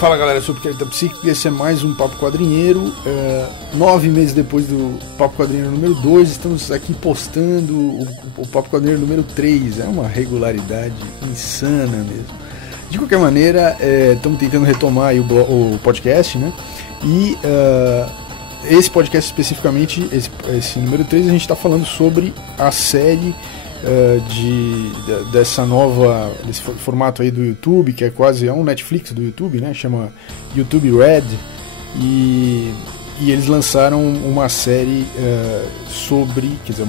Fala galera, eu sou o Picareta Psíquico e esse é mais um Papo Quadrinheiro. 9 meses depois do Papo Quadrinheiro número 2, estamos aqui postando o Papo Quadrinheiro número 3. É uma regularidade insana mesmo. De qualquer maneira, estamos tentando retomar aí o podcast, né? E esse podcast especificamente, esse número 3, a gente está falando sobre a série desse formato aí do YouTube, que é quase um Netflix do YouTube, né? Chama YouTube Red, e eles lançaram uma série sobre, quer dizer,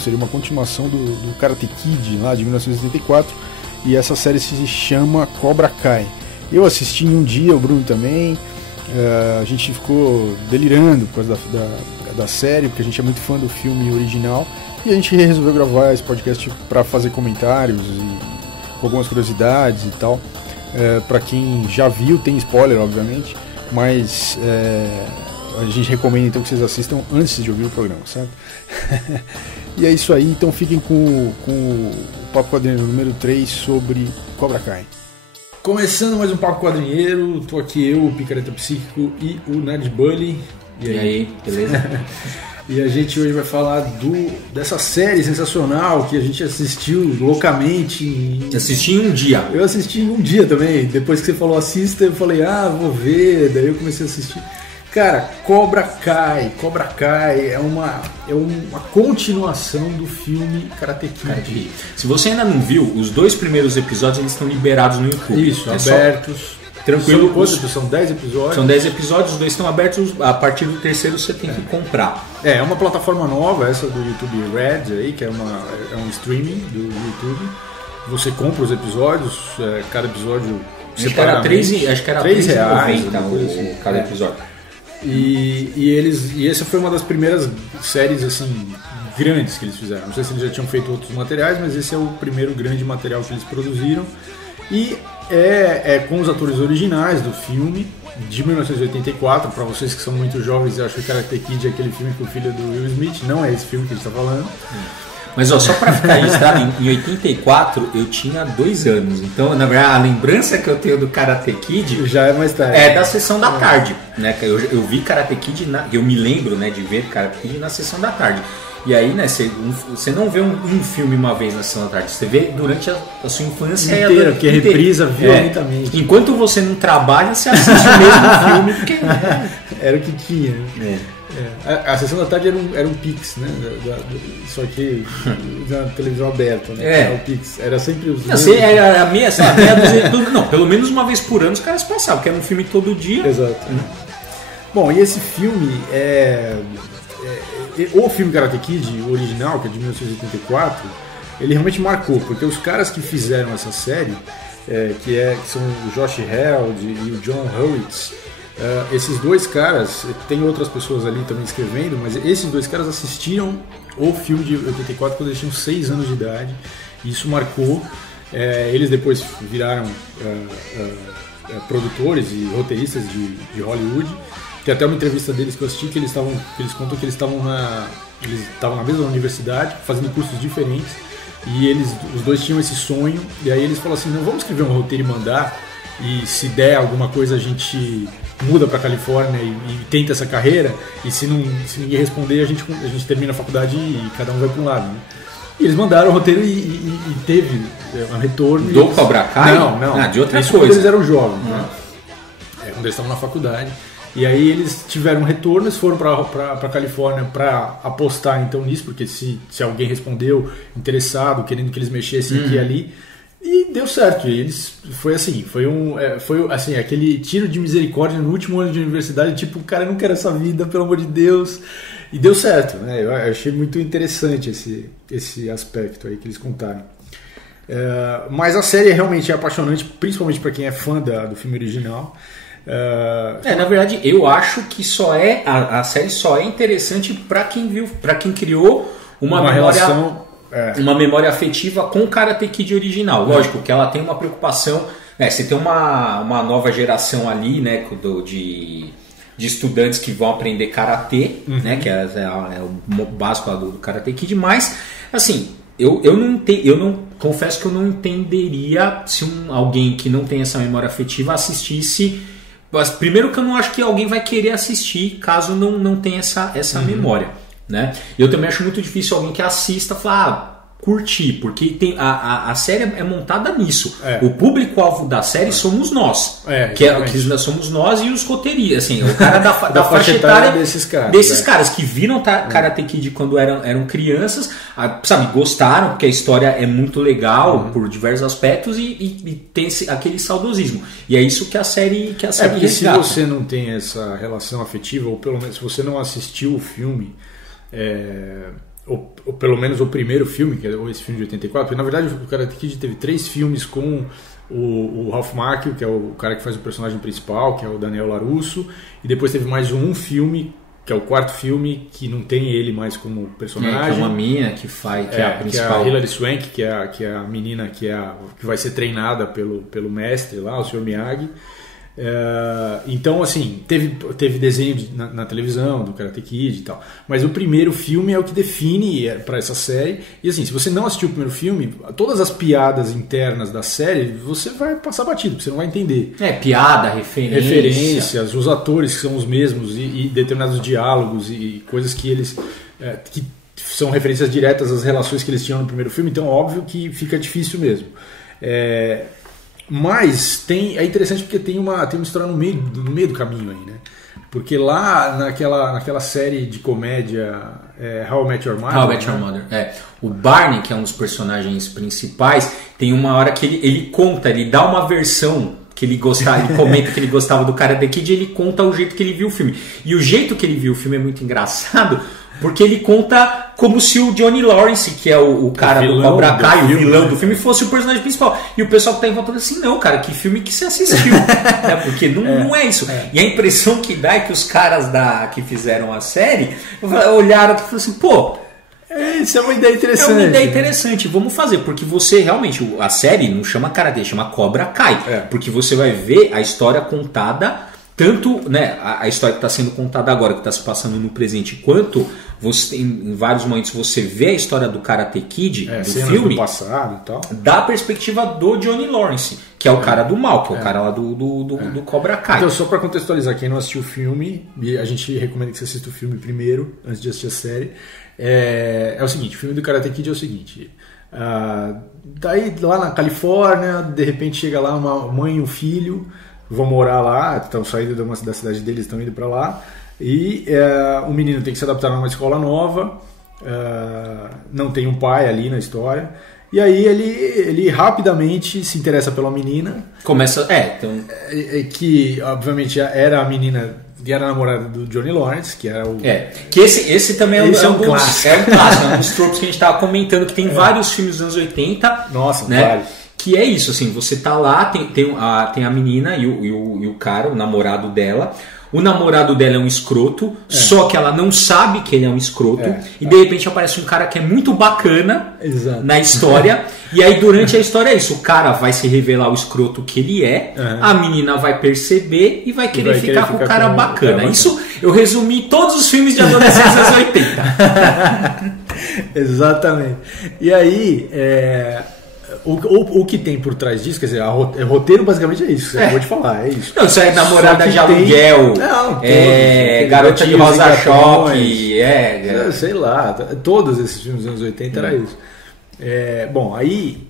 seria uma continuação do Karate Kid lá de 1984, e essa série se chama Cobra Kai. Eu assisti em um dia, o Bruno também. A gente ficou delirando por causa da série, porque a gente é muito fã do filme original. E a gente resolveu gravar esse podcast para fazer comentários e com algumas curiosidades e tal. Para quem já viu, tem spoiler, obviamente, mas a gente recomenda então que vocês assistam antes de ouvir o programa, certo? E é isso aí, então fiquem com o Papo Quadrinheiro número 3 sobre Cobra Kai. Começando mais um Papo Quadrinheiro, tô aqui eu, o Picareta Psíquico e o Nerd Bully. E aí, beleza? E a gente hoje vai falar dessa série sensacional que a gente assistiu loucamente. Assisti em um dia. Eu assisti em um dia também. Depois que você falou assista, eu falei, vou ver. Daí eu comecei a assistir. Cara, Cobra Kai é uma continuação do filme Karate Kid. Se você ainda não viu, os 2 primeiros episódios eles estão liberados no YouTube. Isso, abertos. Tranquilo, são 10 episódios. São 10 episódios, os 2 estão abertos, a partir do terceiro você tem que comprar. É uma plataforma nova, essa do YouTube Red, aí, que é um streaming do YouTube. Você compra os episódios, cada episódio separadamente. Acho que era R$3,90 cada episódio. E essa foi uma das primeiras séries assim grandes que eles fizeram. Não sei se eles já tinham feito outros materiais, mas esse é o primeiro grande material que eles produziram. E é com os atores originais do filme de 1984. Para vocês que são muito jovens e acham que Karate Kid é aquele filme com o filho do Will Smith, não é esse filme que a gente está falando. Mas só para ficar registrado, em 84 eu tinha 2 anos. Então, na verdade, a lembrança que eu tenho do Karate Kid já é mais tarde. É da sessão da tarde, né? Eu vi Karate Kid, eu me lembro, né, de ver Karate Kid na sessão da tarde. E aí, né, você não vê um filme uma vez na sessão da tarde, você vê durante a sua infância inteira, porque reprisa violentamente. Enquanto você não trabalha, você assiste o mesmo filme, porque era o que tinha. A sessão da tarde era um Pix, né? Só que na televisão aberta, né? Era o Pix. Era sempre os. Era meia dúzia. Não, pelo menos uma vez por ano os caras passavam, porque era um filme todo dia. Exato. Bom, e esse filme o filme Karate Kid original, que é de 1984, ele realmente marcou, porque os caras que fizeram essa série, que são o Josh Harold e o John Hurwitz, esses 2 caras, tem outras pessoas ali também escrevendo, mas esses 2 caras assistiram o filme de 84 quando eles tinham 6 anos de idade, e isso marcou. Eles depois viraram produtores e roteiristas de Hollywood. Tem até uma entrevista deles que eu assisti que eles contam que eles estavam na mesma universidade, fazendo cursos diferentes, e os 2 tinham esse sonho, e aí eles falaram assim, não, vamos escrever um roteiro e mandar, e se der alguma coisa a gente muda pra Califórnia e tenta essa carreira, e se ninguém responder a gente termina a faculdade e cada um vai pra um lado, né? E eles mandaram o roteiro e teve um retorno. Do Cobra Kai? Não. De outra coisa. Quando eles eram jovens, né? Quando eles estavam na faculdade. E aí eles tiveram um retorno, eles foram para Califórnia para apostar então nisso, porque se alguém respondeu interessado, querendo que eles mexessem aqui e ali, e deu certo. E eles foi aquele tiro de misericórdia no último ano de universidade, tipo, cara, eu não quero essa vida, pelo amor de Deus. E deu certo, né? Eu achei muito interessante esse aspecto aí que eles contaram. Mas a série realmente é apaixonante, principalmente para quem é fã do filme original. Na verdade, eu acho que a série só é interessante para quem criou uma memória, relação, uma memória afetiva com o Karate Kid original. Lógico que ela tem uma preocupação, você tem uma nova geração ali, né, de estudantes que vão aprender karatê, né, que é o básico do Karate Kid, mas assim, eu não confesso que eu não entenderia se alguém que não tem essa memória afetiva assistisse. Mas primeiro que eu não acho que alguém vai querer assistir caso não tenha essa memória, né? Eu também acho muito difícil alguém que assista falar, curtir, porque a série é montada nisso. O público-alvo da série somos nós. Que somos nós e os roteiristas. Assim, o cara da faixa etária desses caras que viram Karate Kid quando eram crianças, sabe, gostaram, porque a história é muito legal por diversos aspectos e tem aquele saudosismo. E é isso que a série porque se você não tem essa relação afetiva, ou pelo menos se você não assistiu o filme, ou pelo menos o primeiro filme, que é esse filme de 84, porque na verdade o Karate Kid teve 3 filmes com o Ralph Macchio, que é o cara que faz o personagem principal, que é o Daniel LaRusso, e depois teve mais um filme, que é o 4º filme, que não tem ele mais como personagem. Que é uma mina que é a principal. Que é a Hilary Swank, que é a menina que vai ser treinada pelo mestre lá, o Sr. Miyagi. Então, assim, teve desenho na televisão do Karate Kid e tal, mas o primeiro filme é o que define para essa série. E assim, se você não assistiu o primeiro filme, todas as piadas internas da série você vai passar batido, porque você não vai entender. Piada, referências, os atores que são os mesmos e determinados diálogos e coisas que eles que são referências diretas às relações que eles tinham no primeiro filme. Então, óbvio que fica difícil mesmo. Mas é interessante porque tem uma história no meio do caminho aí, né? Porque lá naquela série de comédia How I Met Your Mother. How I Met Your Mother. O Barney, que é um dos personagens principais, tem uma hora que ele dá uma versão que ele comenta que ele gostava do Karate Kid e ele conta o jeito que ele viu o filme. E o jeito que ele viu o filme é muito engraçado, porque ele conta como se o Johnny Lawrence, que é o cara do Cobra Kai, o vilão do filme, fosse o personagem principal. E o pessoal que tá em volta assim, não, cara, que filme que você assistiu? Porque não é isso. E a impressão que dá é que os caras que fizeram a série olharam e falaram assim, pô, isso é uma ideia interessante. É uma ideia interessante, vamos fazer, porque você realmente, a série não chama Karate, chama Cobra Kai, porque você vai ver a história contada, tanto, né, a história que está sendo contada agora, que está se passando no presente, quanto você, em vários momentos você vê a história do Karate Kid, do filme, do passado e tal, da perspectiva do Johnny Lawrence, que é o cara do mal, que é o cara lá do Cobra Kai. Então, só para contextualizar, quem não assistiu o filme, e a gente recomenda que você assista o filme primeiro, antes de assistir a série, é o seguinte, o filme do Karate Kid é o seguinte, daí lá na Califórnia, de repente chega lá uma mãe e um filho, vão morar lá, estão saindo da cidade deles, estão indo para lá, e o menino tem que se adaptar numa escola nova, não tem um pai ali na história, e aí ele rapidamente se interessa pela menina. Começa, então... que obviamente era a menina que era a namorada do Johnny Lawrence, que era o... que esse também é um clássico. É um dos tropos que a gente estava comentando, que tem vários filmes dos anos 80. Nossa, né? Vários. Que é isso, assim, você tá lá, tem a menina e o cara, o namorado dela. O namorado dela é um escroto, só que ela não sabe que ele é um escroto. E de repente aparece um cara que é muito bacana na história. E aí durante a história é isso, o cara vai se revelar o escroto que ele é, a menina vai perceber e vai querer ficar com o cara bacana. Isso eu resumi todos os filmes de adolescentes dos anos 80. Exatamente. E aí... O que tem por trás disso, quer dizer, roteiro basicamente é isso, você acabou de falar, é isso. Não, isso é namorada de aluguel, garota de rosa choque, sei lá, todos esses filmes dos anos 80 era isso. Bom, aí,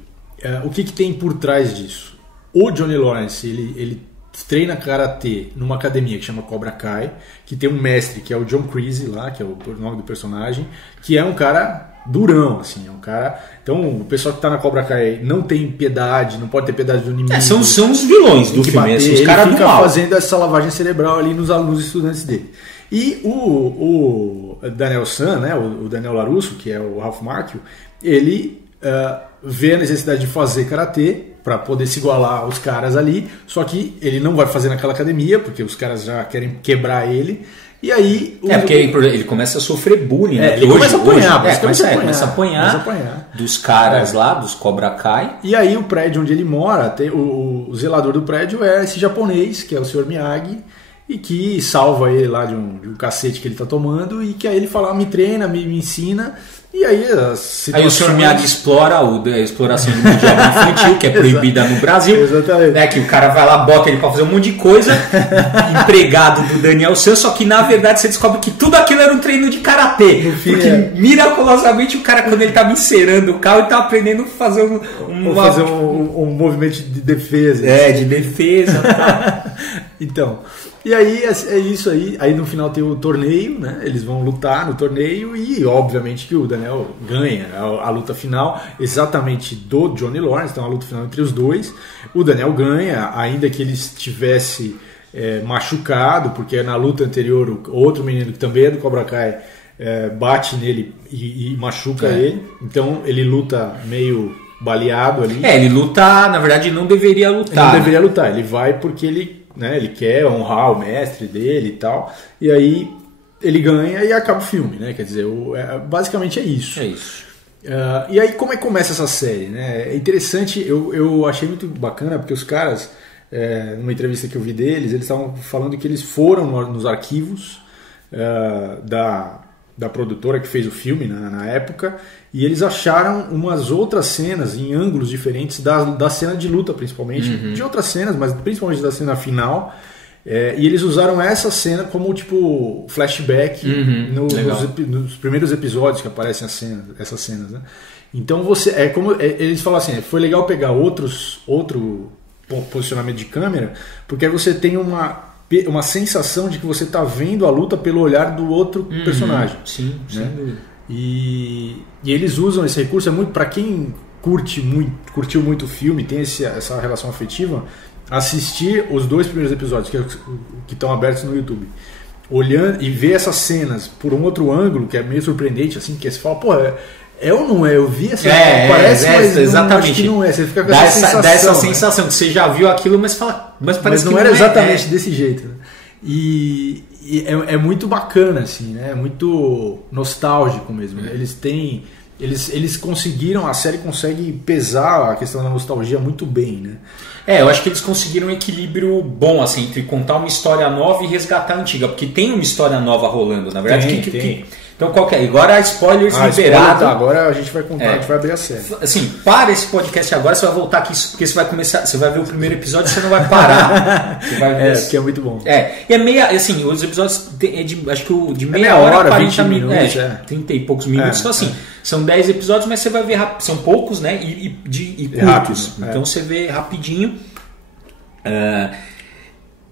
o que tem por trás disso? O Johnny Lawrence, ele treina karatê numa academia que chama Cobra Kai, que tem um mestre que é o John Creasy lá, que é o nome do personagem, que é um cara durão, assim, é um cara... Então, o pessoal que tá na Cobra Kai não tem piedade, não pode ter piedade do inimigo. São os vilões do filme, os caras do mal. Ele fica fazendo essa lavagem cerebral ali nos alunos estudantes dele. E o Daniel San, né, o Daniel LaRusso, que é o Ralph Macchio, ele vê a necessidade de fazer karatê para poder se igualar aos caras ali, só que ele não vai fazer naquela academia, porque os caras já querem quebrar ele. E aí... porque ele começa a sofrer bullying, né? Ele começa a apanhar, começa a apanhar dos caras lá, dos Cobra Kai. E aí o prédio onde ele mora, o zelador do prédio é esse japonês, que é o Sr. Miyagi, e que salva ele lá de um cacete que ele tá tomando, e que aí ele fala, me treina, me ensina, e aí aí o Sr. Miyagi explora a exploração do diabo infantil, que é proibida no Brasil. Exatamente. Né, que o cara vai lá, bota ele pra fazer um monte de coisa, empregado do Daniel San, só que na verdade você descobre que tudo aquilo era um treino de karatê. Porque miraculosamente o cara, quando ele tava encerando o carro, ele tava aprendendo a fazer um movimento de defesa. De defesa. Então, e aí é isso aí. Aí no final tem o torneio, né? Eles vão lutar no torneio e obviamente que o Daniel ganha a luta final, exatamente do Johnny Lawrence. Então a luta final entre os dois, o Daniel ganha, ainda que ele estivesse machucado, porque na luta anterior o outro menino que também é do Cobra Kai bate nele e machuca ele. Então ele luta meio baleado ali. Ele luta, na verdade não deveria lutar. Ele não deveria lutar, ele vai porque ele quer honrar o mestre dele e tal, e aí ele ganha e acaba o filme, né? Quer dizer, basicamente é isso. É isso. E aí como é que começa essa série, né? É interessante, eu achei muito bacana, porque os caras, numa entrevista que eu vi deles, eles estavam falando que eles foram nos arquivos da produtora que fez o filme na época, e eles acharam umas outras cenas em ângulos diferentes da cena de luta, principalmente, de outras cenas, mas principalmente da cena final, e eles usaram essa cena como tipo flashback nos primeiros episódios que aparecem essas cenas, né? Então eles falam assim, foi legal pegar outro posicionamento de câmera, porque aí você tem uma sensação de que você está vendo a luta pelo olhar do outro personagem. Sim, né? sem dúvida. E eles usam esse recurso, é muito para quem curtiu muito o filme, tem essa relação afetiva, assistir os 2 primeiros episódios que estão abertos no YouTube, olhando e ver essas cenas por um outro ângulo, que é meio surpreendente, assim, que você fala, pô, é ou não é? Eu vi essa parece, mas exatamente. Não, acho que não é. Você fica com essa sensação. Dá essa sensação que você já viu aquilo, mas parece mas não que era exatamente desse jeito. Né? E é muito bacana, assim, né? É muito nostálgico mesmo. Né? Eles conseguiram, a série consegue pesar a questão da nostalgia muito bem, né? Eu acho que eles conseguiram um equilíbrio bom, assim, entre contar uma história nova e resgatar a antiga, porque tem uma história nova rolando, na verdade. Tem. Então qualquer. Agora spoilers liberados. Agora a gente vai contar, a gente vai abrir a série. Assim, para esse podcast agora, você vai voltar aqui, porque você vai começar, você vai ver o primeiro episódio e você não vai parar. Você vai ver porque é muito bom. E é meia, assim, os episódios acho que de meia hora, 40 minutos, 30 e poucos minutos. Então assim, são 10 episódios, mas você vai ver são poucos, né? E curtos. Rápido, então você vê rapidinho.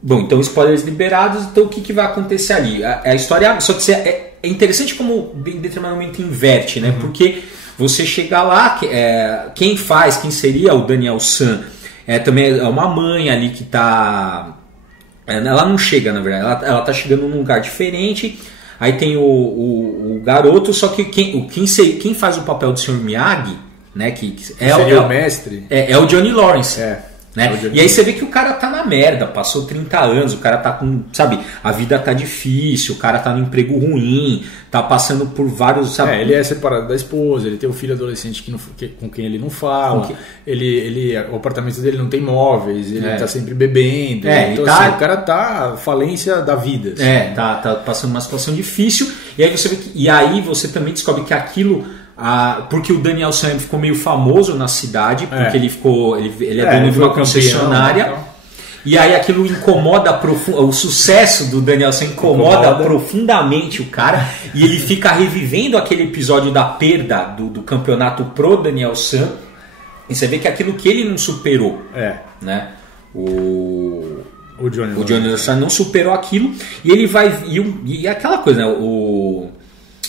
Bom, então spoilers liberados, então o que vai acontecer ali? A história, só que é interessante como em determinado momento inverte, né? Porque você chega lá, quem seria o Daniel San, também é uma mãe ali que tá... ela não chega, na verdade, ela tá chegando num lugar diferente, aí tem o garoto, só que quem faz o papel do Sr. Miyagi, né? Que seria o mestre? É o Johnny Lawrence. Né? E aí você vê que o cara tá na merda, passou 30 anos, o cara tá com, sabe, a vida tá difícil, o cara tá no emprego ruim, tá passando por vários, sabe? Ele é separado da esposa, ele tem um filho adolescente com quem ele não fala, o apartamento dele não tem móveis, ele tá sempre bebendo, então assim, o cara tá falência da vida. Assim, tá passando uma situação difícil, e aí você vê você também descobre que aquilo... porque o Daniel San ficou meio famoso na cidade, porque ele é dono de uma concessionária, e aí aquilo incomoda o sucesso do Daniel San incomoda profundamente o cara, e ele fica revivendo aquele episódio da perda do campeonato pro Daniel San, e você vê que aquilo que ele não superou, né? O Johnny San não superou aquilo, e ele vai e aquela coisa, né?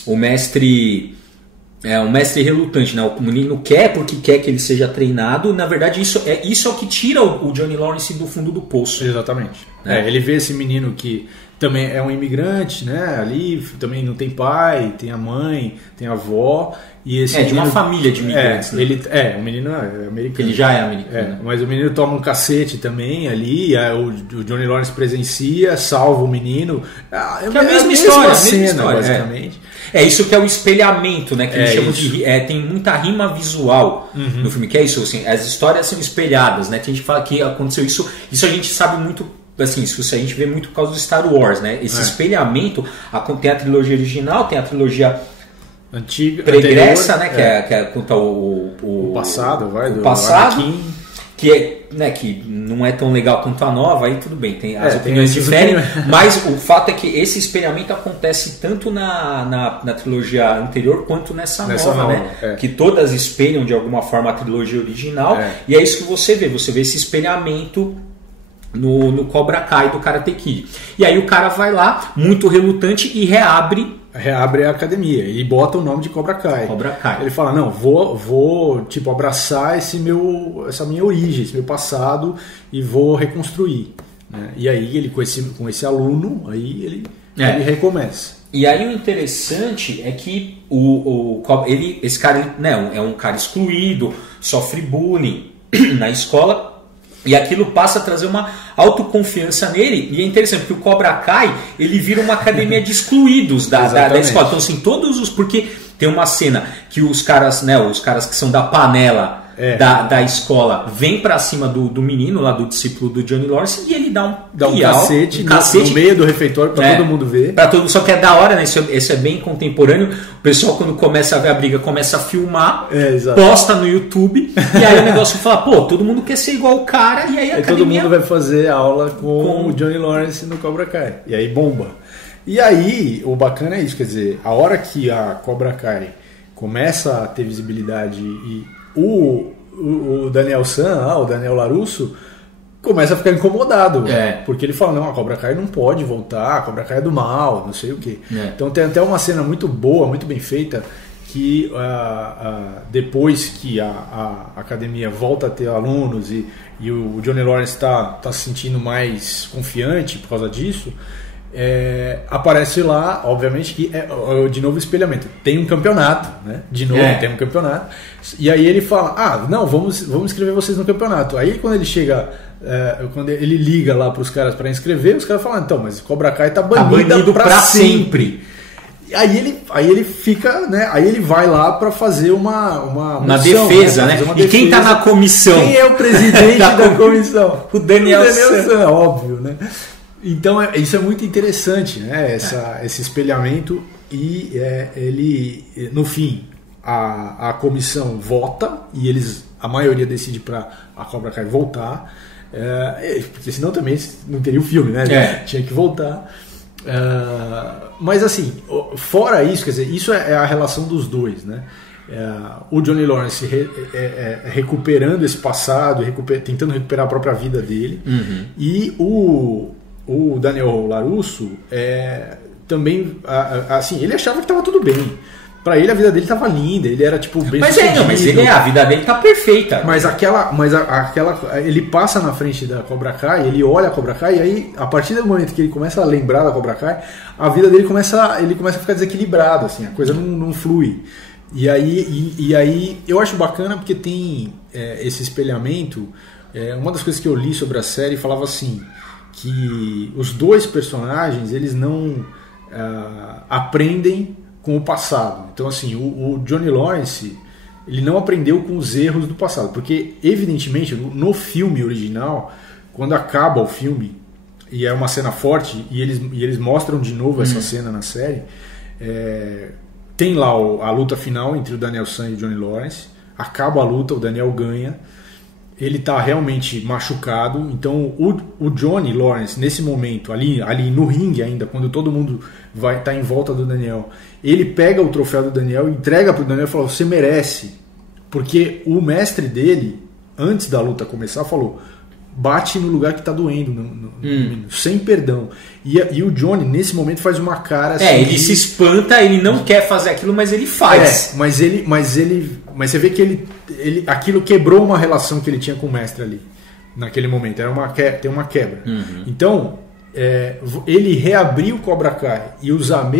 O mestre um mestre relutante, né? O menino quer porque quer que ele seja treinado. Na verdade, isso é o que tira o Johnny Lawrence do fundo do poço. Exatamente. Ele vê esse menino que também é um imigrante, né? Ali também não tem pai, tem a mãe, tem a avó. E esse menino, de uma família de imigrantes. Né? O menino é americano. Ele já é americano. Mas o menino toma um cacete também ali. O Johnny Lawrence presencia, salva o menino. Que é a mesma história, basicamente. Isso que é o espelhamento, né? Que eles chamam de. Tem muita rima visual no filme, que é isso, assim, as histórias são espelhadas, né? Tem gente que fala que aconteceu isso a gente sabe muito assim, isso a gente vê muito por causa do Star Wars, né? Esse espelhamento, tem a trilogia original, tem a trilogia antiga, pregressa, anterior, né? Que é conta o passado, o passado, que é, né, que não é tão legal quanto a nova, aí tudo bem, tem as opiniões diferem, mas o fato é que esse espelhamento acontece tanto na trilogia anterior quanto nessa nova, né? Que todas espelham de alguma forma a trilogia original, e é isso que você vê esse espelhamento no Cobra Kai do Karate Kid. E aí o cara vai lá, muito relutante, e reabre a academia e bota o nome de Cobra Kai. Ele fala, não, vou tipo abraçar essa minha origem, esse meu passado, e vou reconstruir, né? E aí ele com esse aluno, aí ele recomeça. E aí o interessante é que esse cara, né, é um cara excluído, sofre bullying na escola. E aquilo passa a trazer uma autoconfiança nele. E é interessante, porque o Cobra Kai, ele vira uma academia de excluídos da escola. Então, assim, porque tem uma cena que os caras, né, os caras que são da panela da escola vêm pra cima do menino, lá do discípulo do Johnny Lawrence, e ele dá um cacete no meio do refeitório pra todo mundo ver. Só que é da hora, né? Isso é bem contemporâneo. O pessoal, quando começa a ver a briga, começa a filmar, posta no YouTube, e aí o negócio fala, pô, todo mundo quer ser igual o cara, e aí a academia... todo mundo vai fazer aula com o Johnny Lawrence no Cobra Kai. E aí bomba. E aí, o bacana é isso, quer dizer, a hora que a Cobra Kai começa a ter visibilidade e o Daniel San, o Daniel LaRusso, começa a ficar incomodado. Porque ele fala, não, a Cobra Kai não pode voltar, a Cobra Kai é do mal, não sei o quê. Então tem até uma cena muito boa, muito bem feita, que depois que a academia volta a ter alunos e o Johnny Lawrence está se sentindo mais confiante por causa disso, aparece lá, obviamente, que de novo espelhamento. Tem um campeonato, né? De novo tem um campeonato. E aí ele fala, não, vamos inscrever vocês no campeonato. Aí quando ele chega, quando ele liga lá para os caras para inscrever, os caras falam, então, mas Cobra Kai tá banido para sempre. Aí ele fica, né? Aí ele vai lá para fazer uma defesa, né? E quem tá na comissão? Quem é o presidente da comissão? O Daniel San, óbvio, né? Então isso é muito interessante, né? Esse espelhamento. E ele, no fim, a comissão vota e a maioria decide para a Cobra Kai voltar, porque senão também não teria o filme, né? Tinha que voltar. Mas assim, fora isso, quer dizer, isso é a relação dos dois, né? O Johnny Lawrence recuperando esse passado, tentando recuperar a própria vida dele, e o Daniel LaRusso também, assim, ele achava que estava tudo bem. Pra ele a vida dele tava linda, ele era tipo bem sucedido. Mas a vida dele tá perfeita. Mas ele passa na frente da Cobra Kai, ele olha a Cobra Kai, e aí a partir do momento que ele começa a lembrar da Cobra Kai, a vida dele começa a ficar desequilibrado, assim, a coisa não flui. E aí eu acho bacana porque tem esse espelhamento. Uma das coisas que eu li sobre a série falava assim, que os dois personagens, eles não aprendem com o passado. Então assim, o Johnny Lawrence, ele não aprendeu com os erros do passado, porque evidentemente no filme original, quando acaba o filme e é uma cena forte e eles mostram de novo essa cena na série, tem lá a luta final entre o Daniel San e o Johnny Lawrence, acaba a luta, o Daniel ganha, ele está realmente machucado. Então o Johnny Lawrence, nesse momento, ali no ringue ainda, quando todo mundo vai estar em volta do Daniel, ele pega o troféu do Daniel, entrega para o Daniel e fala, você merece. Porque o mestre dele, antes da luta começar, falou, bate no lugar que está doendo, sem perdão. E o Johnny, nesse momento, faz uma cara assim... ele se espanta, ele não quer fazer aquilo, mas ele faz. Mas você vê que aquilo quebrou uma relação que ele tinha com o mestre ali, naquele momento. Tem uma quebra. Então, ele reabrir o Cobra Kai e usar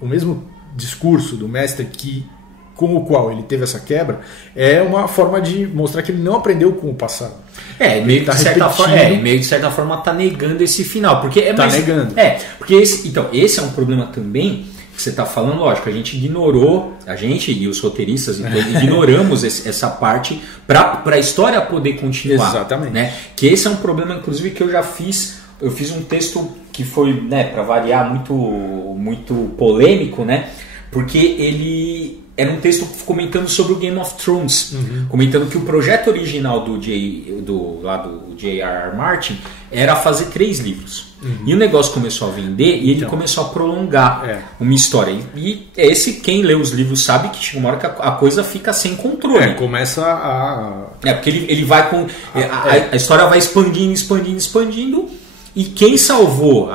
o mesmo discurso do mestre com o qual ele teve essa quebra, é uma forma de mostrar que ele não aprendeu com o passado. Meio de certa forma tá negando esse final, porque negando. Porque esse é um problema também que você está falando, lógico, a gente ignorou, a gente e os roteiristas ignoramos essa parte para a história poder continuar. Exatamente. Né? Que esse é um problema, inclusive, que eu já fiz. Eu fiz um texto que foi, né, para variar, muito polêmico, né? Porque ele era um texto comentando sobre o Game of Thrones, comentando que o projeto original do J.R.R. Martin era fazer 3 livros. E o negócio começou a vender e ele começou a prolongar uma história. E quem lê os livros sabe que chega uma hora que a coisa fica sem controle. Começa a... porque ele vai com... A história vai expandindo. E quem salvou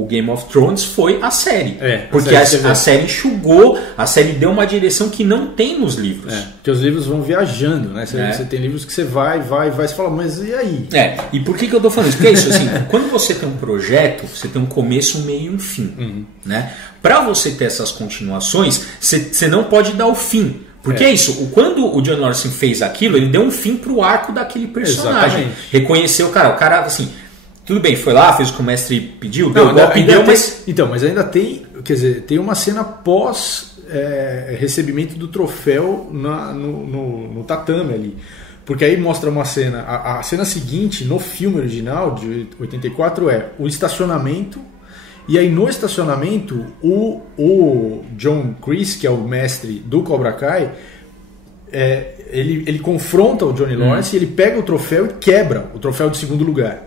o Game of Thrones foi a série. Porque a série enxugou, a série deu uma direção que não tem nos livros. Porque os livros vão viajando, né? Você tem livros que você vai, você fala, mas e aí? E por que eu tô falando isso? Porque é isso, assim, quando você tem um projeto, você tem um começo, um meio e um fim. Né? Para você ter essas continuações, você não pode dar o fim. Porque é isso, quando o John Lawrence fez aquilo, ele deu um fim pro arco daquele personagem. Exatamente. Reconheceu o cara assim... Tudo bem, foi lá, fez o que o mestre pediu, mas ainda tem, quer dizer, tem uma cena pós recebimento do troféu no tatame ali. Porque aí mostra uma cena, a cena seguinte no filme original de 84 é o estacionamento, e aí no estacionamento o John Kreese, que é o mestre do Cobra Kai, ele confronta o Johnny Lawrence e ele pega o troféu e quebra o troféu de segundo lugar.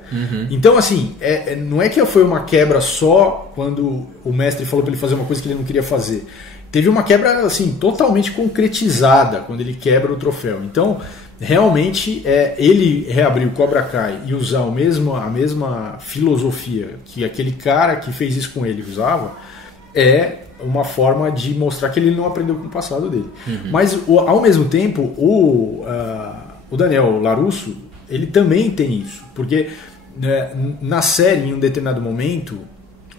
Então, assim, não é que foi uma quebra só quando o mestre falou para ele fazer uma coisa que ele não queria fazer. Teve uma quebra assim, totalmente concretizada quando ele quebra o troféu. Então, realmente, ele reabrir o Cobra Kai e usar a mesma filosofia que aquele cara que fez isso com ele usava, uma forma de mostrar que ele não aprendeu com o passado dele. Mas, ao mesmo tempo, o Daniel LaRusso, ele também tem isso. Porque na série, em um determinado momento,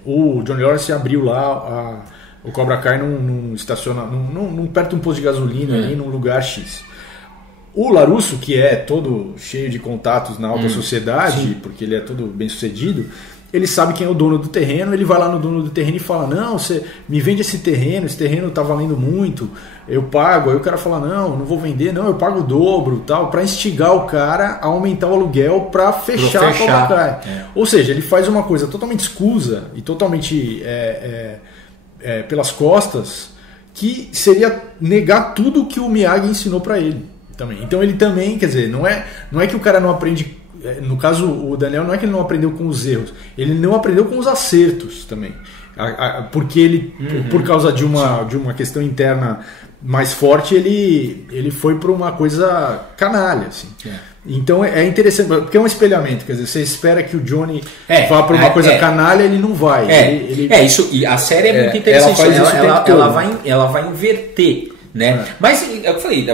o Johnny Lawrence abriu lá o Cobra Kai num perto de um posto de gasolina, ali, num lugar X. O LaRusso, que é todo cheio de contatos na alta sociedade, porque ele é todo bem sucedido, ele sabe quem é o dono do terreno, ele vai lá no dono do terreno e fala, não, você me vende esse terreno tá valendo muito, eu pago. Aí o cara fala, não vou vender, não, eu pago o dobro, tal, para instigar o cara a aumentar o aluguel para fechar a Cobra Kai. Ou seja, ele faz uma coisa totalmente escusa e totalmente pelas costas, que seria negar tudo que o Miyagi ensinou para ele também. Então ele também, quer dizer, não é que o cara não aprende. No caso, o Daniel, não é que ele não aprendeu com os erros, ele não aprendeu com os acertos também. Porque ele, por causa de uma questão interna mais forte, ele foi para uma coisa canalha. Assim. Então é interessante, porque é um espelhamento. Quer dizer, você espera que o Johnny vá para uma coisa canalha, ele não vai. Isso, e a série é muito interessante. Ela vai inverter. Né? Mas, é o que eu falei,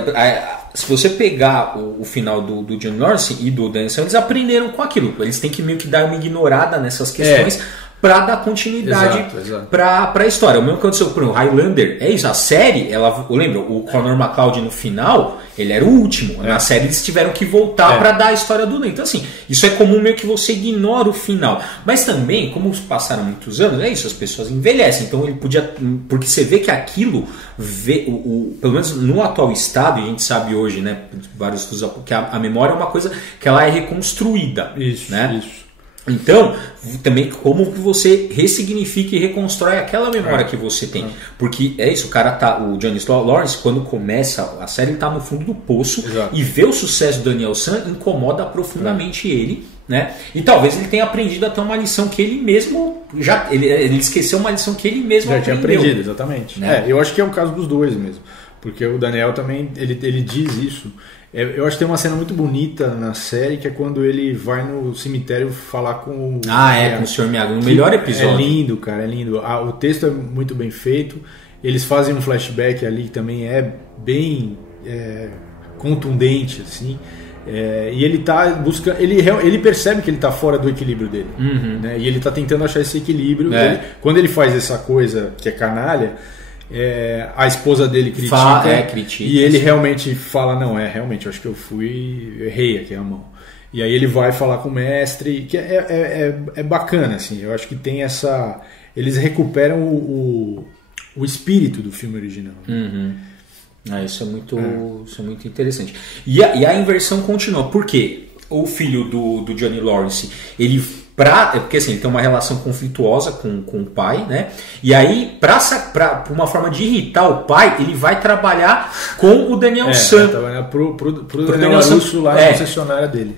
se você pegar o final do John Lawrence e do Dan Sam, eles aprenderam com aquilo. Eles têm que meio que dar uma ignorada nessas questões para dar continuidade para a história. O mesmo que aconteceu com o Highlander, é isso. A série, lembra, o Connor McLeod no final, ele era o último. Na série eles tiveram que voltar para dar a história do Dan. Então, assim, isso é comum, meio que você ignora o final. Mas também, como passaram muitos anos, é isso, as pessoas envelhecem. Então ele podia. Porque você vê que aquilo, pelo menos no atual estado, e a gente sabe hoje, né, vários estudos, que a memória é uma coisa que ela é reconstruída. Isso. Então, também como que você ressignifica e reconstrói aquela memória que você tem. Porque é isso, o Johnny Lawrence, quando começa a série, ele está no fundo do poço. E ver o sucesso do Daniel San incomoda profundamente ele. Né? E talvez ele tenha aprendido até uma lição que ele mesmo ele esqueceu uma lição que ele mesmo tinha aprendido, exatamente. Né? Eu acho que é o caso dos dois mesmo. Porque o Daniel também, ele diz isso. Eu acho que tem uma cena muito bonita na série, que é quando ele vai no cemitério falar com o... com o Sr. Miyagi, no melhor episódio. É lindo, cara, é lindo. O texto é muito bem feito. Eles fazem um flashback ali que também é bem contundente, assim. E ele tá buscando... Ele percebe que ele tá fora do equilíbrio dele. Né? E ele tá tentando achar esse equilíbrio. Quando ele faz essa coisa que é canalha... a esposa dele critica, critica, e ele realmente fala, não, realmente, eu acho que eu errei aqui a mão. E aí ele vai falar com o mestre, que é bacana, assim. Eu acho que tem essa... Eles recuperam o espírito do filme original. Uhum. Isso é muito interessante. E a inversão continua. Por quê? O filho do Johnny Lawrence, porque assim, ele tem uma relação conflituosa com o pai, né? E aí, por uma forma de irritar o pai, ele vai trabalhar com o Daniel San. Trabalhar pro Daniel LaRusso lá na concessionária dele.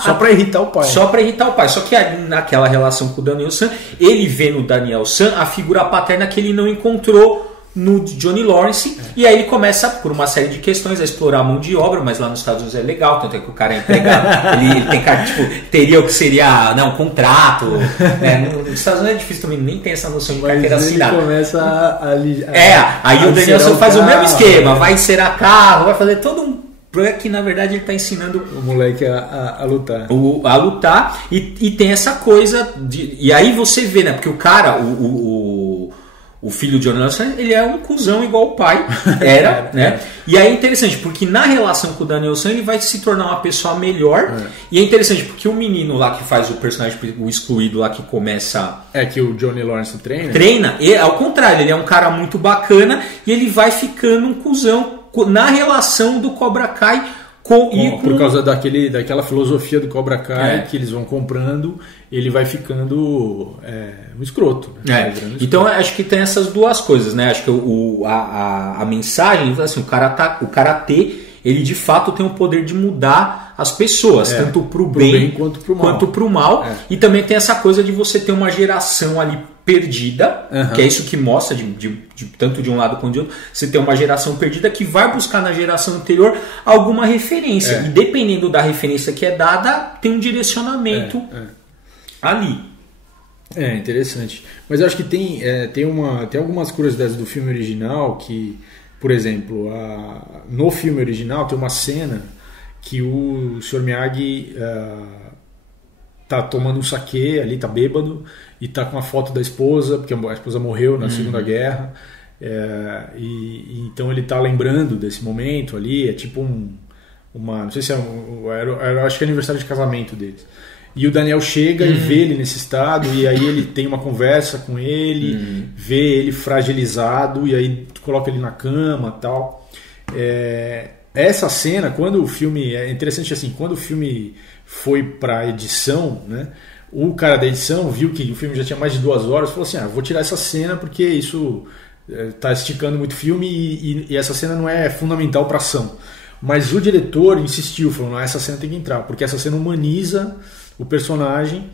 Só pra irritar o pai. Só pra irritar o pai. Só que naquela relação com o Daniel San, ele vê no Daniel San a figura paterna que ele não encontrou no Johnny Lawrence, e aí ele começa, por uma série de questões, a explorar a mão de obra, mas lá nos Estados Unidos é legal, tanto é que o cara é empregado, ele tem teria o que seria, um contrato, né? Nos Estados Unidos é difícil também, nem tem essa noção de carteira assinada. Começa aí o Danielson faz o mesmo esquema, vai encerar carro, vai fazer todo um que na verdade ele está ensinando o moleque a lutar. A lutar, e tem essa coisa e aí você vê, né, porque o cara, o filho de Johnny Lawrence, ele é um cuzão igual o pai era, né? E aí é interessante, porque na relação com o Daniel San, ele vai se tornar uma pessoa melhor. E é interessante, porque o menino lá que faz o personagem, o excluído lá que começa... que o Johnny Lawrence treina. Treina, e ao contrário, ele é um cara muito bacana e ele vai ficando um cuzão na relação do Cobra Kai por causa daquela filosofia do Cobra Kai que eles vão comprando, ele vai ficando um escroto. Né? Então acho que tem essas duas coisas, né? Acho que a mensagem, assim, o karatê, ele de fato tem o poder de mudar as pessoas, tanto pro bem quanto pro mal. E também tem essa coisa de você ter uma geração ali perdida, que é isso que mostra tanto de um lado quanto de outro. Você tem uma geração perdida que vai buscar na geração anterior alguma referência, e dependendo da referência que é dada, tem um direcionamento ali. Interessante. Mas eu acho que tem algumas curiosidades do filme original que, por exemplo, no filme original tem uma cena que o Sr. Miyagi tá tomando um saquê ali, tá bêbado, e tá com a foto da esposa, porque a esposa morreu na Segunda Guerra, e então ele tá lembrando desse momento ali, é tipo não sei se acho que é aniversário de casamento deles. E o Daniel chega e vê ele nesse estado, e aí ele tem uma conversa com ele, vê ele fragilizado, e aí coloca ele na cama e tal. Essa cena, quando o filme... É interessante assim, quando o filme foi pra edição, né, o cara da edição viu que o filme já tinha mais de 2 horas, falou assim, vou tirar essa cena porque isso tá esticando muito o filme e essa cena não é fundamental pra ação. Mas o diretor insistiu, falou, não, essa cena tem que entrar, porque essa cena humaniza o personagem.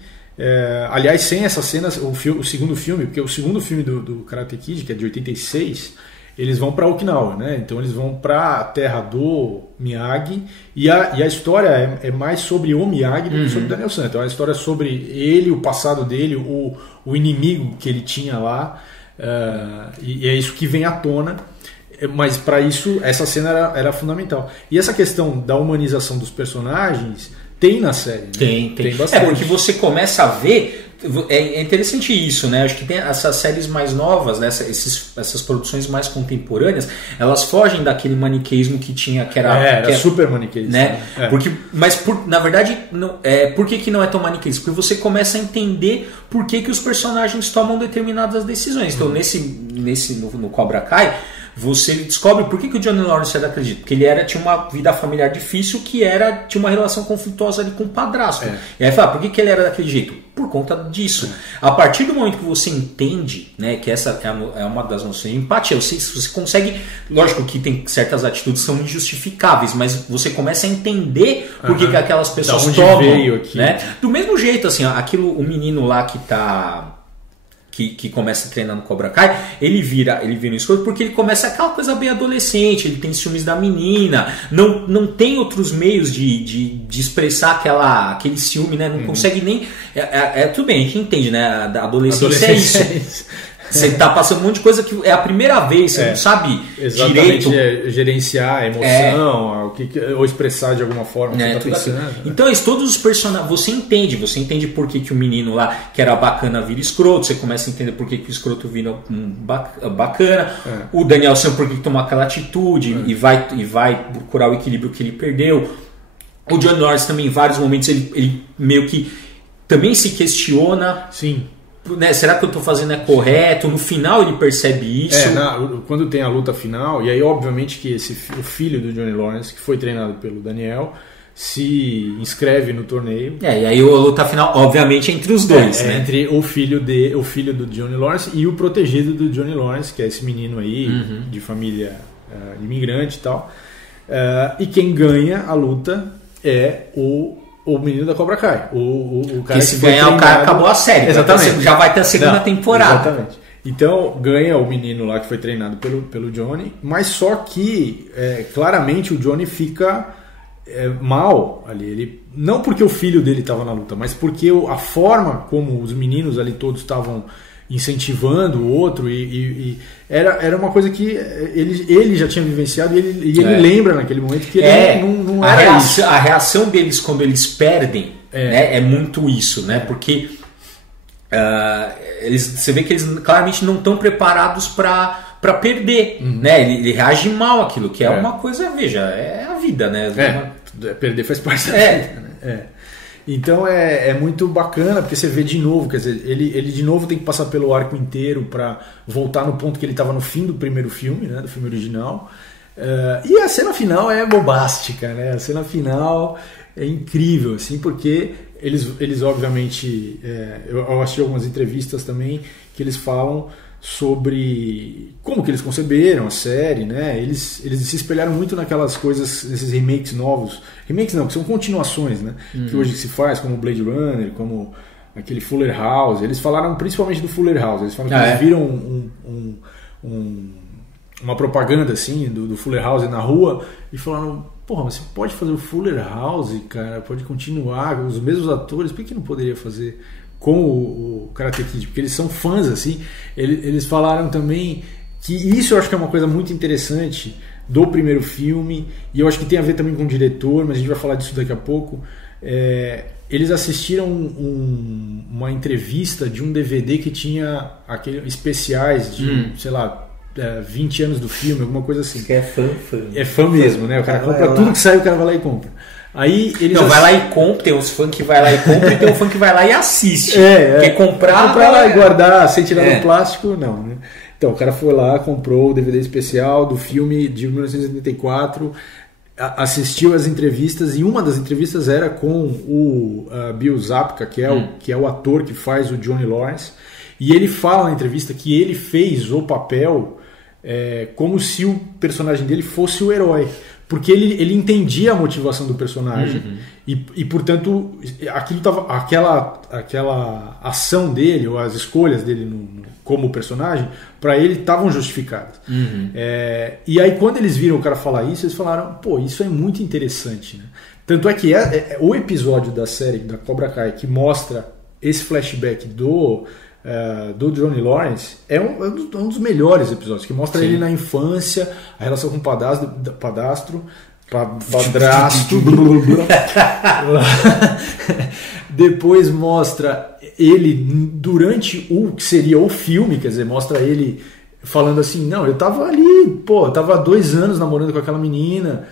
Aliás, sem essa cena, o segundo filme, porque o segundo filme do Karate Kid, que é de 86, eles vão para Okinawa, né? Então eles vão para a terra do Miyagi, e a história é mais sobre o Miyagi do que sobre o Daniel San. Então é a história sobre ele, o passado dele, o inimigo que ele tinha lá, e é isso que vem à tona. Mas para isso essa cena era fundamental. E essa questão da humanização dos personagens tem na série, né? Tem bastante. Porque você começa a ver. É interessante isso, né? Acho que tem essas séries mais novas, né? essas produções mais contemporâneas, elas fogem daquele maniqueísmo que tinha, que era super maniqueísmo, né? Na verdade, por que não é tão maniqueísmo? Porque você começa a entender por que os personagens tomam determinadas decisões. Então, no Cobra Kai, você descobre por que o Johnny Lawrence era daquele jeito. Porque ele tinha uma vida familiar difícil, tinha uma relação conflituosa ali com o padrasto. E aí fala, por que ele era daquele jeito? Por conta disso. A partir do momento que você entende, né, que essa é uma das noções de empatia, você consegue, lógico que tem certas atitudes que são injustificáveis, mas você começa a entender por que aquelas pessoas tomam, veio aqui, né? Do mesmo jeito, assim, o menino lá que começa a treinar no Cobra Kai, ele vira no escroto porque ele começa aquela coisa bem adolescente, ele tem ciúmes da menina, não tem outros meios de expressar aquele ciúme, né? Não consegue nem... tudo bem, a gente entende, né? A adolescência é isso. Você está passando um monte de coisa que é a primeira vez, você não sabe exatamente direito. Gerenciar a emoção, ou expressar de alguma forma o que você está pensando. Então, todos os personagens, você entende por que o menino lá, que era bacana, vira escroto, você começa a entender por que o escroto vira bacana, o Daniel San por que tomou aquela atitude e vai procurar o equilíbrio que ele perdeu. O Johnny Lawrence também, em vários momentos, ele meio que também se questiona. Sim. Né, será que eu estou fazendo correto? No final ele percebe isso. Quando tem a luta final, e aí obviamente que o filho do Johnny Lawrence, que foi treinado pelo Daniel, se inscreve no torneio. E aí a luta final, obviamente, é entre os dois, né? Entre o filho do Johnny Lawrence e o protegido do Johnny Lawrence, que é esse menino aí, de família imigrante e tal. E quem ganha a luta é o menino da Cobra Kai. O cara que se ganhar o cara acabou a série. Exatamente. Já vai ter a segunda temporada. Exatamente. Então ganha o menino lá que foi treinado pelo Johnny, mas só que claramente o Johnny fica mal ali. Ele, não porque o filho dele estava na luta, mas porque a forma como os meninos ali todos estavam incentivando o outro e era uma coisa que ele já tinha vivenciado e ele lembra naquele momento que ele não era isso. A reação deles quando eles perdem né, é muito isso, né? Porque você vê que eles claramente não estão preparados para perder, né? Ele reage mal àquilo, que é uma coisa, veja, é a vida, né? Perder faz parte da vida, né? Então é muito bacana, porque você vê de novo, quer dizer, ele de novo tem que passar pelo arco inteiro para voltar no ponto que ele estava no fim do primeiro filme, né, do filme original. E a cena final é bombástica, né? A cena final é incrível, assim, porque eles obviamente, eu assisti algumas entrevistas também que eles falam sobre como que eles conceberam a série, né? Eles se espelharam muito naquelas coisas, nesses remakes novos. Remakes não, que são continuações, né? Que hoje se faz, como Blade Runner, como aquele Fuller House. Eles falaram principalmente do Fuller House. Eles falam que eles viram uma propaganda assim do Fuller House na rua e falaram: porra, mas você pode fazer o Fuller House, cara, pode continuar, os mesmos atores, por que não poderia fazer com o Karate Kid? Porque eles são fãs, assim. Eles falaram também que isso eu acho que é uma coisa muito interessante do primeiro filme, e eu acho que tem a ver também com o diretor, mas a gente vai falar disso daqui a pouco. Eles assistiram uma entrevista de um DVD que tinha especiais de, sei lá, 20 anos do filme, alguma coisa assim. Que é fã. É fã mesmo, né? O cara compra tudo que sai, o cara vai lá e compra. Aí eles vai lá e compra, tem os fãs que vai lá e compra e tem o fã que vai lá e assiste. Quer comprar lá e guardar sem tirar no plástico, não, né? Então o cara foi lá, comprou o DVD especial do filme de 1984, assistiu as entrevistas, e uma das entrevistas era com o Bill Zabka, que é o ator que faz o Johnny Lawrence, e ele fala na entrevista que ele fez o papel como se o personagem dele fosse o herói. Porque ele entendia a motivação do personagem e portanto, aquela ação dele, ou as escolhas dele como personagem, para ele estavam justificadas. E aí quando eles viram o cara falar isso, eles falaram: pô, isso é muito interessante, né? Tanto é que o episódio da série da Cobra Kai que mostra esse flashback do Johnny Lawrence é um dos melhores episódios, que mostra ele na infância, a relação com o padrasto. Depois mostra ele durante o que seria o filme, quer dizer, mostra ele falando assim: não, eu tava ali, eu tava há 2 anos namorando com aquela menina.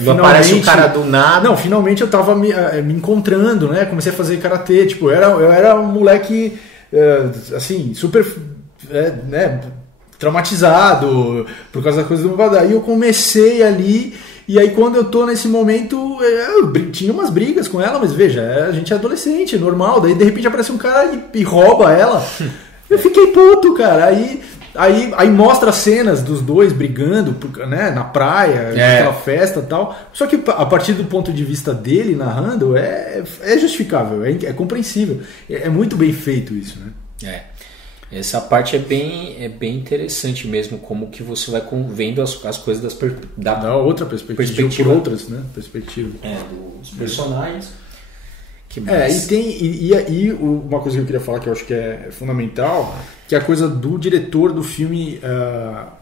Não aparece o cara do nada. Não, finalmente eu tava me encontrando, né? Comecei a fazer karatê, tipo, eu era um moleque assim, super né, traumatizado por causa da coisa do meu padrão. Aí eu comecei ali, e aí quando eu tô nesse momento, eu tinha umas brigas com ela, mas veja, a gente é adolescente, é normal. Daí de repente aparece um cara e rouba ela. Eu fiquei puto, cara. Aí mostra cenas dos dois brigando, né, na praia, naquela festa e tal. Só que a partir do ponto de vista dele narrando, é justificável, é compreensível. É muito bem feito isso, né? Essa parte é bem interessante mesmo, como que você vai vendo as coisas da outra perspectiva. Por outras, né, perspectivas. Dos personagens. E uma coisa que eu queria falar que eu acho que é fundamental, que é a coisa do diretor do filme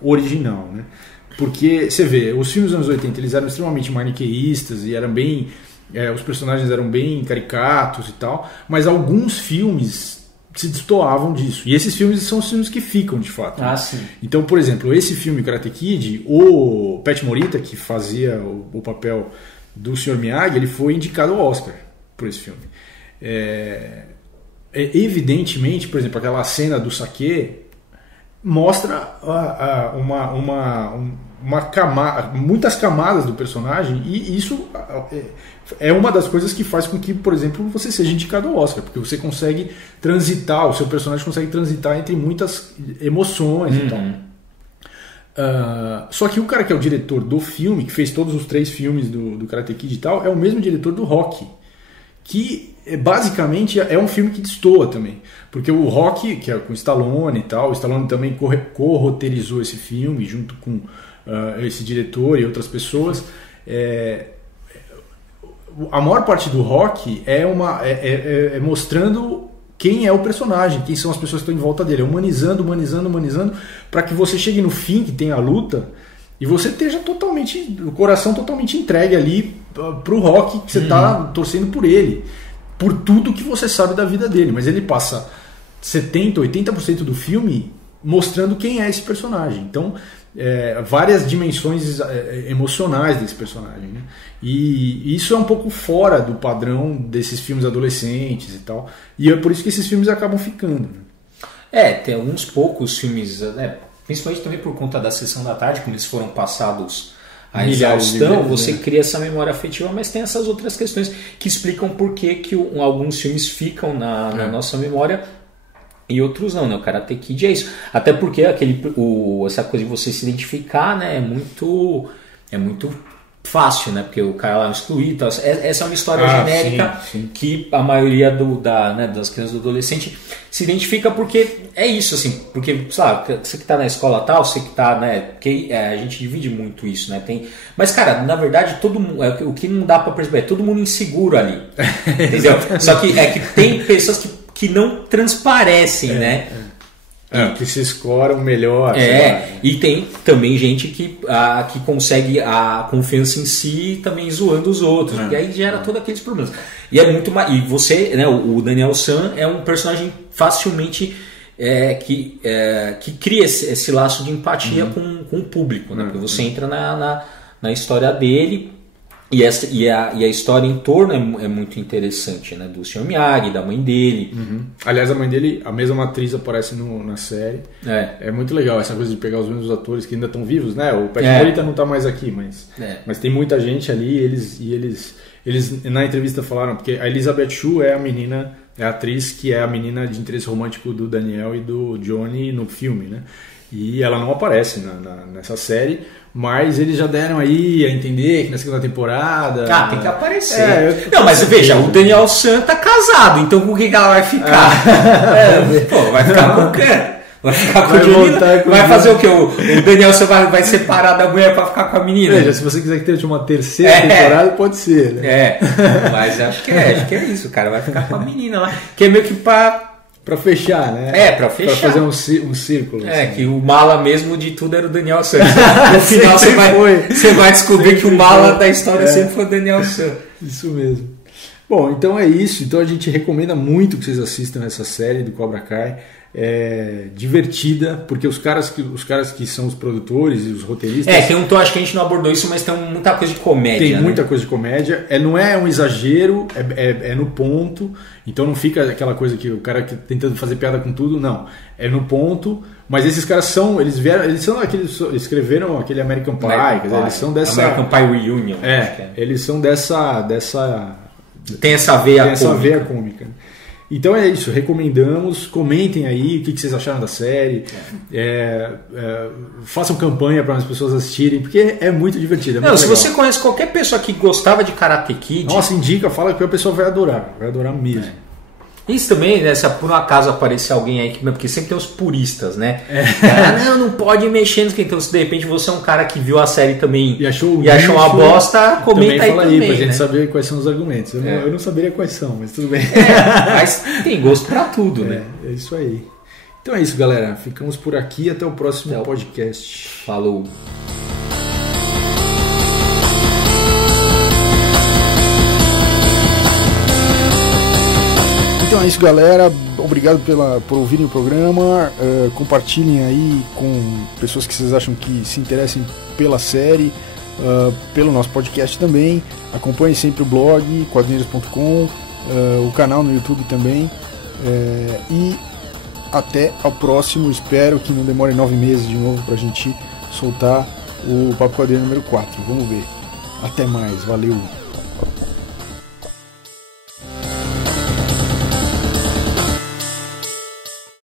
original, né? Porque você vê, os filmes dos anos 80 eles eram extremamente maniqueístas e eram bem, os personagens eram bem caricatos e tal, mas alguns filmes se destoavam disso, e esses filmes são os filmes que ficam de fato. Sim. Então, por exemplo, esse filme Karate Kid, o Pat Morita, que fazia o papel do Sr. Miyagi, ele foi indicado ao Oscar por esse filme. Evidentemente, por exemplo, aquela cena do saque mostra muitas camadas do personagem, e isso é uma das coisas que faz com que, por exemplo, você seja indicado ao Oscar, porque você consegue transitar, o seu personagem consegue transitar entre muitas emoções e tal. Só que o cara que é o diretor do filme, que fez todos os 3 filmes do Karate Kid e tal, é o mesmo diretor do Rocky, que basicamente é um filme que destoa também, porque o Rocky, que é com o Stallone e tal, o Stallone também co-roteirizou esse filme junto com esse diretor e outras pessoas. A maior parte do Rocky é mostrando quem é o personagem, quem são as pessoas que estão em volta dele, humanizando, para que você chegue no fim, que tem a luta, e você esteja o coração totalmente entregue ali pro Rocky, que você está torcendo por ele, por tudo que você sabe da vida dele. Mas ele passa 70%, 80% do filme mostrando quem é esse personagem. Então, várias dimensões emocionais desse personagem, né? E isso é um pouco fora do padrão desses filmes adolescentes e tal. E é por isso que esses filmes acabam ficando. Tem alguns poucos filmes, principalmente também por conta da Sessão da Tarde, como eles foram passados a exaustão, você cria essa memória afetiva, mas tem essas outras questões que explicam por que alguns filmes ficam na nossa memória e outros não, né? O Karate Kid é isso. Até porque essa coisa de você se identificar, né, é muito fácil, né? Porque o cara lá é um excluído. Essa é uma história genérica, sim. Que a maioria das crianças e do adolescente se identifica, porque é isso, assim, porque, sabe, você que tá na escola tal, você que tá, né? Porque a gente divide muito isso, né? Mas, cara, na verdade, todo mundo, o que não dá pra perceber, é todo mundo inseguro ali. Entendeu? Só que tem pessoas que não transparecem, né? Que se escoram melhor. E tem também gente que consegue a confiança em si também zoando os outros. E aí gera todos aqueles problemas. E é muito mais. E você, né, o Daniel San é um personagem facilmente que cria esse laço de empatia com o público, né? Porque você entra na história dele. E a história em torno é muito interessante, né? Do Sr. Miyagi, da mãe dele. Aliás, a mãe dele, a mesma atriz, aparece na série. É muito legal essa coisa de pegar os mesmos atores que ainda estão vivos, né? O Pat Morita não está mais aqui, mas tem muita gente ali. Eles na entrevista falaram, porque a Elizabeth Shue é a atriz que é a menina de interesse romântico do Daniel e do Johnny no filme, né? E ela não aparece nessa série, mas eles já deram aí a entender que na segunda temporada... tem que aparecer. Não, mas veja, o Daniel San tá casado, então com quem que ela vai ficar? Vai ficar com o quê? Vai ficar com o Johnny? Vai fazer o quê? O Daniel San vai separar da mulher pra ficar com a menina? Veja, se você quiser que tenha uma terceira temporada, pode ser, né? Mas acho que é isso, cara. Vai ficar com a menina lá, que é meio que pra fechar, né? Pra fechar. Pra fazer um círculo. Assim. Que o mala mesmo de tudo era o Daniel San. No final você vai descobrir que o mala da história sempre foi o Daniel San. Isso mesmo. Bom, então é isso. Então a gente recomenda muito que vocês assistam essa série do Cobra Kai. É divertida, porque os caras que são os produtores e os roteiristas... acho que a gente não abordou isso, mas tem muita coisa de comédia. Tem muita coisa de comédia. Não é um exagero, é no ponto. Então não fica aquela coisa que o cara tentando fazer piada com tudo, não. É no ponto, mas esses caras são... Eles são aqueles... Escreveram aquele American Pie, quer dizer, eles são dessa... American Pie Reunion. Eles são dessa... Tem essa veia cômica. Então é isso, recomendamos, comentem aí o que vocês acharam da série, façam campanha para as pessoas assistirem, porque é muito divertido. Se você conhece qualquer pessoa que gostava de Karate Kid... Nossa, indica, fala que a pessoa vai adorar mesmo. Isso também, né, se por um acaso aparecer alguém aí, porque sempre tem os puristas, né? Não pode mexer nisso. Então, se de repente você é um cara que viu a série também e achou uma bosta, comenta aí também, pra gente saber quais são os argumentos. Eu não saberia quais são, mas tudo bem. Mas tem gosto pra tudo, né? É isso aí. Então é isso, galera. Ficamos por aqui. Até o próximo podcast. Falou. Então é isso, galera. Obrigado por ouvirem o programa. Compartilhem aí com pessoas que vocês acham que se interessem pela série. pelo nosso podcast também. Acompanhe sempre o blog quadrinhos.com, o canal no YouTube também, e até ao próximo. Espero que não demore 9 meses de novo pra gente soltar o Papo Quadrinho número 4. Vamos ver. Até mais, valeu!